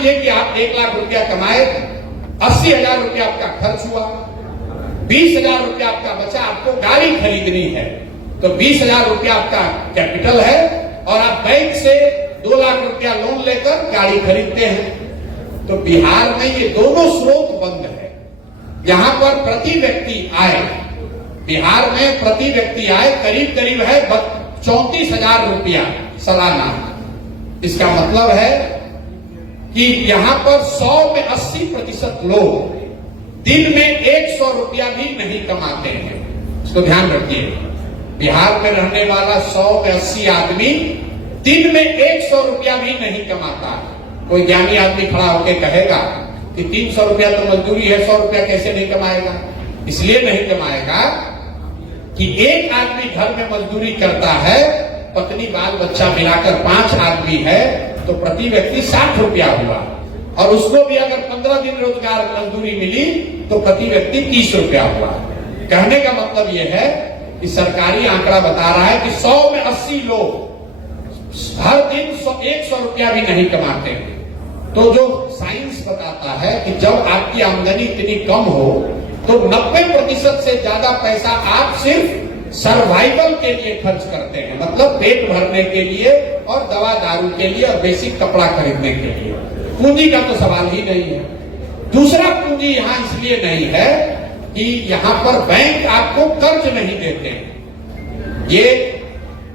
लीजिए कि आप 1 लाख रुपया कमाए, 80,000 रुपया आपका खर्च हुआ, 20,000 रुपया आपका बचा, आपको गाड़ी खरीदनी है, तो 20,000 रुपया आपका कैपिटल है और आप बैंक से 2 लाख रुपया लोन लेकर गाड़ी खरीदते हैं। तो बिहार में ये दोनों स्रोत बंद है। यहां पर प्रति व्यक्ति आय, बिहार में प्रति व्यक्ति आय करीब करीब है 34,000 रुपया सालाना। इसका मतलब है कि यहां पर 100 में 80% लोग दिन में 100 रुपया भी नहीं कमाते हैं। इसको ध्यान रखिए, बिहार में रहने वाला 100 में 80 आदमी दिन में 100 रुपया भी नहीं कमाता। कोई ज्ञानी आदमी खड़ा होकर कहेगा कि 300 रुपया तो मजदूरी है, 100 रुपया कैसे नहीं कमाएगा? इसलिए नहीं कमाएगा कि एक आदमी घर में मजदूरी करता है, पत्नी बाल बच्चा मिलाकर 5 आदमी है, तो प्रति व्यक्ति 60 रुपया हुआ, और उसको भी अगर 15 दिन रोजगार मजदूरी मिली तो प्रति व्यक्ति 30 रुपया हुआ। कहने का मतलब यह है कि सरकारी आंकड़ा बता रहा है कि 100 में 80 लोग हर दिन 100 रुपया भी नहीं कमाते। तो जो साइंस बताता है कि जब आपकी आमदनी इतनी कम हो तो 90% से ज्यादा पैसा आप सिर्फ सर्वाइवल के लिए खर्च करते हैं, मतलब पेट भरने के लिए और दवा दारू के लिए और बेसिक कपड़ा खरीदने के लिए। पूंजी का तो सवाल ही नहीं है। दूसरा पूंजी यहां इसलिए नहीं है कि यहां पर बैंक आपको कर्ज नहीं देते। ये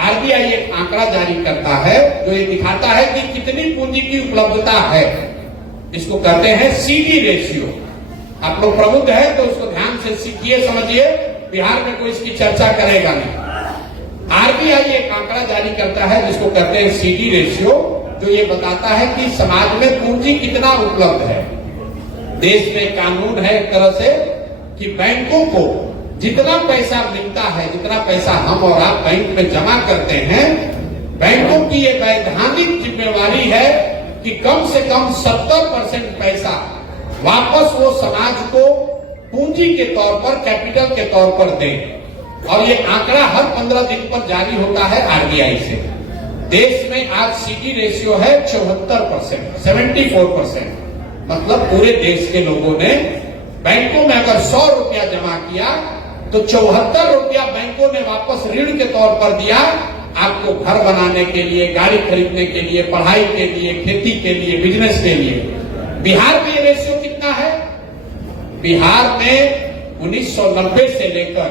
आरबीआई एक आंकड़ा जारी करता है जो ये दिखाता है कि कितनी पूंजी की उपलब्धता है। इसको कहते हैं सीडी रेशियो। आप लोग प्रबुद्ध है तो उसको ध्यान से सीखिए, समझिए। बिहार में कोई इसकी चर्चा करेगा नहीं। आरबीआई एक आंकड़ा जारी करता है जिसको कहते हैं सीडी रेशियो, जो ये बताता है कि समाज में पूंजी कितना उपलब्ध है। देश में कानून है एक तरह से कि बैंकों को जितना पैसा मिलता है, जितना पैसा हम और आप बैंक में जमा करते हैं, बैंकों की ये वैधानिक जिम्मेवारी है कि कम से कम 70% पैसा वापस वो समाज को पूंजी के तौर पर, कैपिटल के तौर पर दें। और ये आंकड़ा हर 15 दिन पर जारी होता है आरबीआई से। देश में आज सीडी रेशियो है 74%, 74%। मतलब पूरे देश के लोगों ने बैंकों में अगर 100 रुपया जमा किया तो 74 रुपया बैंकों ने वापस ऋण के तौर पर दिया, आपको घर बनाने के लिए, गाड़ी खरीदने के लिए, पढ़ाई के लिए, खेती के लिए, बिजनेस के लिए। बिहार में ये रेशियो कितना है? बिहार में 1990 से लेकर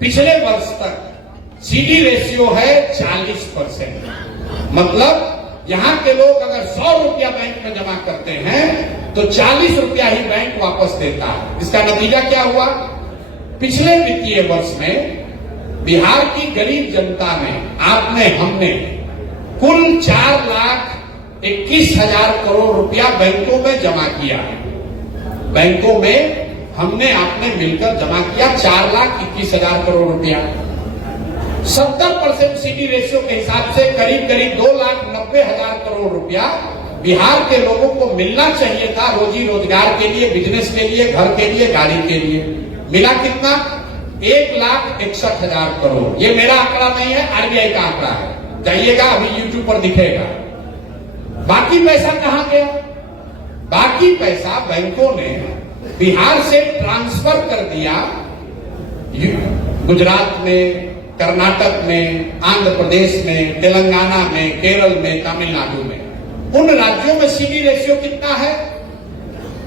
पिछले वर्ष तक सीडी रेशियो है 40%। मतलब यहां के लोग अगर 100 रुपया बैंक में जमा करते हैं तो 40 रुपया ही बैंक वापस देता है। इसका नतीजा क्या हुआ? पिछले वित्तीय वर्ष में बिहार की गरीब जनता ने, आपने, हमने कुल 4,21,000 करोड़ रुपया बैंकों में जमा किया। बैंकों में हमने, आपने मिलकर जमा किया 4,21,000 करोड़ रुपया। 70% सीडी रेशियो के हिसाब से करीब करीब 2,90,000 करोड़ रुपया बिहार के लोगों को मिलना चाहिए था, रोजी रोजगार के लिए, बिजनेस के लिए, घर के लिए, गाड़ी के लिए। मिला कितना? 1,61,000 करोड़। ये मेरा आंकड़ा नहीं है, आरबीआई का आंकड़ा है। जाइएगा, अभी यूट्यूब पर दिखेगा। बाकी पैसा कहां गया? बाकी पैसा बैंकों ने बिहार से ट्रांसफर कर दिया गुजरात में, कर्नाटक में, आंध्र प्रदेश में, तेलंगाना में, केरल में, तमिलनाडु में। उन राज्यों में सीडी रेशियो कितना है?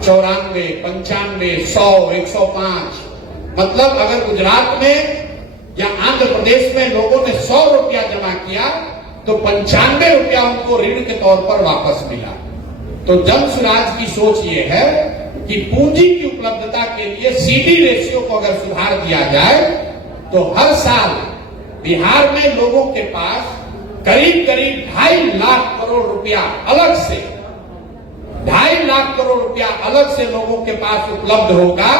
94, 95, 100, 105। मतलब अगर गुजरात में या आंध्र प्रदेश में लोगों ने 100 रुपया जमा किया तो 95 रुपया उनको ऋण के तौर पर वापस मिला। तो जन सुराज की सोच ये है कि पूंजी की उपलब्धता के लिए सीडी रेशियो को अगर सुधार दिया जाए तो हर साल बिहार में लोगों के पास करीब करीब 2.5 लाख करोड़ रुपया अलग से, 2.5 लाख करोड़ रुपया अलग से लोगों के पास उपलब्ध होगा,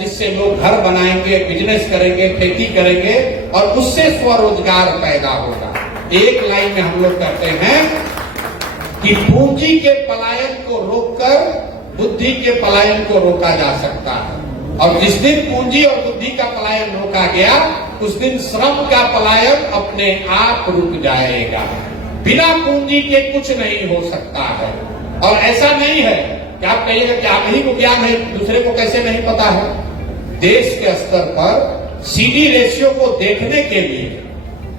जिससे लोग घर बनाएंगे, बिजनेस करेंगे, खेती करेंगे और उससे स्वरोजगार पैदा होगा। एक लाइन में हम लोग कहते हैं कि पूंजी के पलायन को रोककर बुद्धि के पलायन को रोका जा सकता है। और जिस दिन पूंजी और बुद्धि का पलायन रोका गया उस दिन श्रम का पलायन अपने आप रुक जाएगा। बिना पूंजी के कुछ नहीं हो सकता है। और ऐसा नहीं है कि आप कहिएगा कि आप ही को ज्ञान है, दूसरे को कैसे नहीं पता है। देश के स्तर पर सीडी रेशियो को देखने के लिए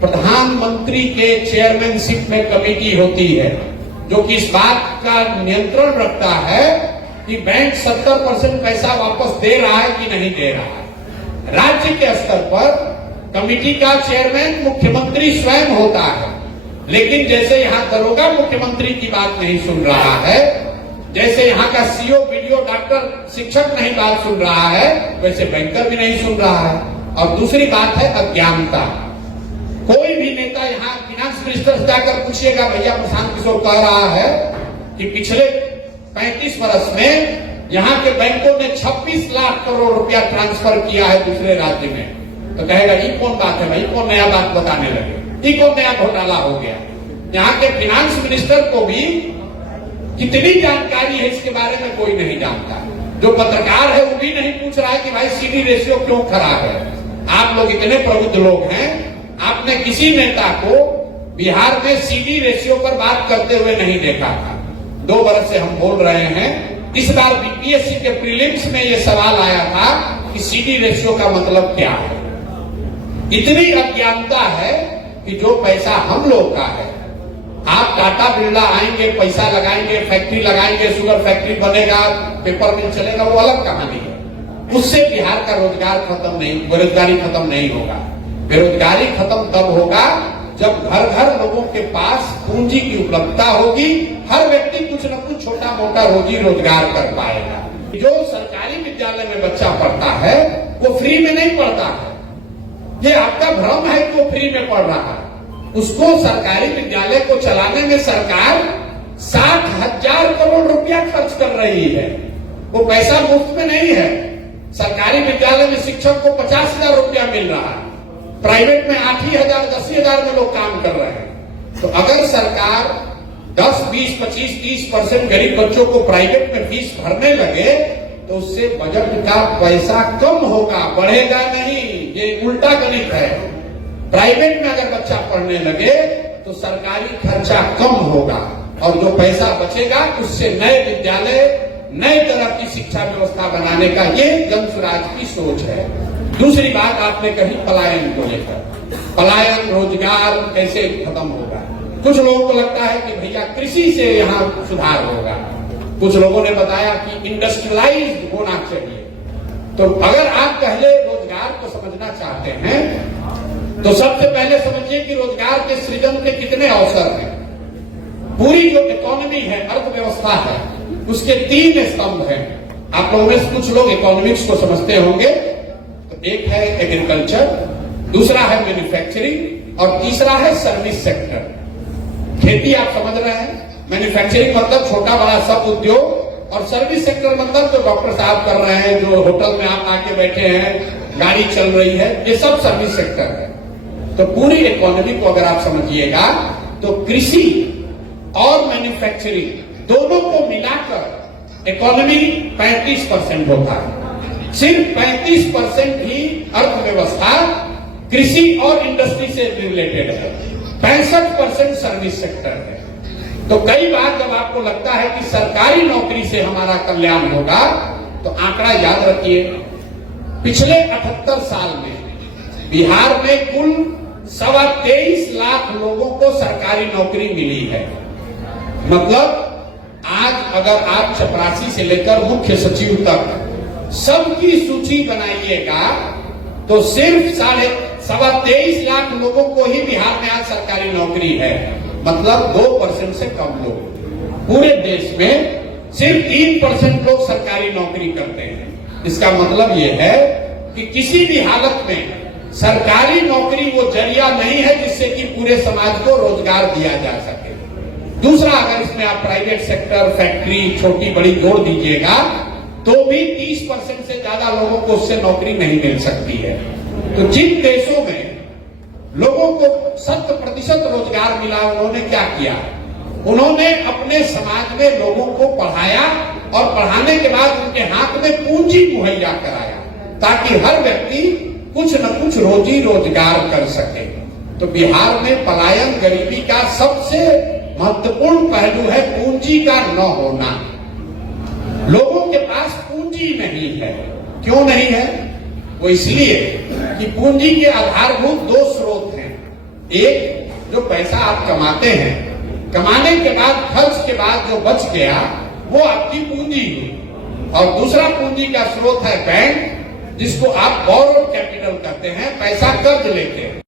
प्रधानमंत्री के चेयरमैनशिप में कमेटी होती है, जो कि इस बात का नियंत्रण रखता है कि बैंक 70% पैसा वापस दे रहा है कि नहीं दे रहा है। राज्य के स्तर पर कमेटी का चेयरमैन मुख्यमंत्री स्वयं होता है, लेकिन जैसे यहाँ दरोगा मुख्यमंत्री की बात नहीं सुन रहा है, जैसे यहाँ का सीओ, बीडीओ, डॉक्टर, शिक्षक नहीं बात सुन रहा है, वैसे बैंकर भी नहीं सुन रहा है। और दूसरी बात है अज्ञानता। कोई भी नेता यहाँ फाइनेंस मिनिस्टर से जाकर पूछिएगा, भैया प्रशांत किशोर कह रहा है कि पिछले 35 वर्ष में यहाँ के बैंकों ने 26 लाख करोड़ रुपया ट्रांसफर किया है दूसरे राज्य में, तो कहेगा ये कौन बात है भाई, कौन नया बात बताने लगे, ये कौन नया घोटाला हो गया। यहाँ के फाइनेंस मिनिस्टर को भी कितनी जानकारी है इसके बारे में कोई नहीं जानता। जो पत्रकार है वो भी नहीं पूछ रहा है कि भाई सीडी रेशियो क्यों खराब है। आप लोग इतने प्रबुद्ध लोग हैं, आपने किसी नेता को बिहार में सीडी रेशियो पर बात करते हुए नहीं देखा था। 2 वर्ष से हम बोल रहे हैं। इस बार बीपीएससी के प्रीलिम्स में ये सवाल आया था कि सीडी रेशियो का मतलब क्या है। इतनी अज्ञानता है कि जो पैसा हम लोग का है, आप टाटा बिरला आएंगे, पैसा लगाएंगे, फैक्ट्री लगाएंगे, शुगर फैक्ट्री बनेगा, पेपर मिल चलेगा, वो अलग कहानी है। उससे बिहार का रोजगार खत्म नहीं, बेरोजगारी खत्म नहीं होगा। बेरोजगारी खत्म तब होगा जब घर घर लोगों के पास पूंजी की उपलब्धता होगी, हर व्यक्ति कुछ न कुछ छोटा मोटा रोजी रोजगार कर पाएगा। जो सरकारी विद्यालय में बच्चा पढ़ता है वो फ्री में नहीं पढ़ता है। ये आपका भ्रम है कि वो फ्री में पढ़ रहा है। उसको सरकारी विद्यालय को चलाने में सरकार 60,000 करोड़ रुपया खर्च कर रही है। वो पैसा मुफ्त में नहीं है। सरकारी विद्यालय में शिक्षक को 50,000 रुपया मिल रहा है, प्राइवेट में 8,000, 10,000 में लोग काम कर रहे हैं। तो अगर सरकार 10, 20, 25, 30% गरीब बच्चों को प्राइवेट में फीस भरने लगे तो उससे बजट का पैसा कम होगा, बढ़ेगा नहीं। ये उल्टा गणित है। प्राइवेट में अगर बच्चा पढ़ने लगे तो सरकारी खर्चा कम होगा और जो पैसा बचेगा उससे नए विद्यालय, नए तरह की शिक्षा व्यवस्था बनाने का ये जन स्वराज की सोच है। दूसरी बात आपने कही पलायन को लेकर। पलायन, रोजगार कैसे खत्म होगा। कुछ लोगों को लगता है कि भैया कृषि से यहाँ सुधार होगा। कुछ लोगों ने बताया कि इंडस्ट्रियलाइज्ड होना चाहिए। तो अगर आप पहले रोजगार को समझना चाहते हैं तो सबसे पहले समझिए कि रोजगार के सृजन के कितने अवसर हैं। पूरी जो इकोनॉमी है, अर्थव्यवस्था है, उसके 3 स्तंभ हैं। आप लोगों में कुछ लोग इकोनॉमिक्स को समझते होंगे। तो एक है एग्रीकल्चर, दूसरा है मैन्युफैक्चरिंग और तीसरा है सर्विस सेक्टर। खेती आप समझ रहे हैं, मैन्युफैक्चरिंग मतलब छोटा बड़ा सब उद्योग, और सर्विस सेक्टर मतलब जो डॉक्टर साहब कर रहे हैं, जो होटल में आप आके बैठे हैं, गाड़ी चल रही है, ये सब सर्विस सेक्टर है। तो पूरी इकोनॉमी को अगर आप समझिएगा तो कृषि और मैन्युफैक्चरिंग दोनों को मिलाकर इकोनॉमी 35% होता है। सिर्फ 35% ही अर्थव्यवस्था कृषि और इंडस्ट्री से रिलेटेड है, 65% सर्विस सेक्टर है। तो कई बार जब आपको लगता है कि सरकारी नौकरी से हमारा कल्याण होगा तो आंकड़ा याद रखिए, पिछले 78 साल में बिहार में कुल 23.25 लाख लोगों को सरकारी नौकरी मिली है। मतलब आज अगर आप चपरासी से लेकर मुख्य सचिव तक सबकी सूची बनाइएगा तो सिर्फ 23.25 लाख लोगों को ही बिहार में आज सरकारी नौकरी है। मतलब 2% से कम लोग। पूरे देश में सिर्फ 3% लोग सरकारी नौकरी करते हैं। इसका मतलब यह है कि किसी भी हालत में सरकारी नौकरी वो जरिया नहीं है जिससे कि पूरे समाज को रोजगार दिया जा सके। दूसरा, अगर इसमें आप प्राइवेट सेक्टर, फैक्ट्री, छोटी बड़ी जोड़ दीजिएगा तो भी 30% से ज्यादा लोगों को उससे नौकरी नहीं मिल सकती है। तो जिन देशों में लोगों को 100% रोजगार मिला, उन्होंने क्या किया? उन्होंने अपने समाज में लोगों को पढ़ाया और पढ़ाने के बाद उनके हाथ में पूंजी मुहैया कराया ताकि हर व्यक्ति कुछ न कुछ रोजी रोजगार कर सके। तो बिहार में पलायन, गरीबी का सबसे महत्वपूर्ण पहलू है पूंजी का न होना। लोगों के पास पूंजी नहीं है। क्यों नहीं है? वो इसलिए कि पूंजी के आधारभूत दो स्रोत हैं। एक, जो पैसा आप कमाते हैं, कमाने के बाद खर्च के बाद जो बच गया वो आपकी पूंजी हुई। और दूसरा पूंजी का स्रोत है बैंक, जिसको आप बोरोड कैपिटल कहते हैं, पैसा कर्ज लेते हैं।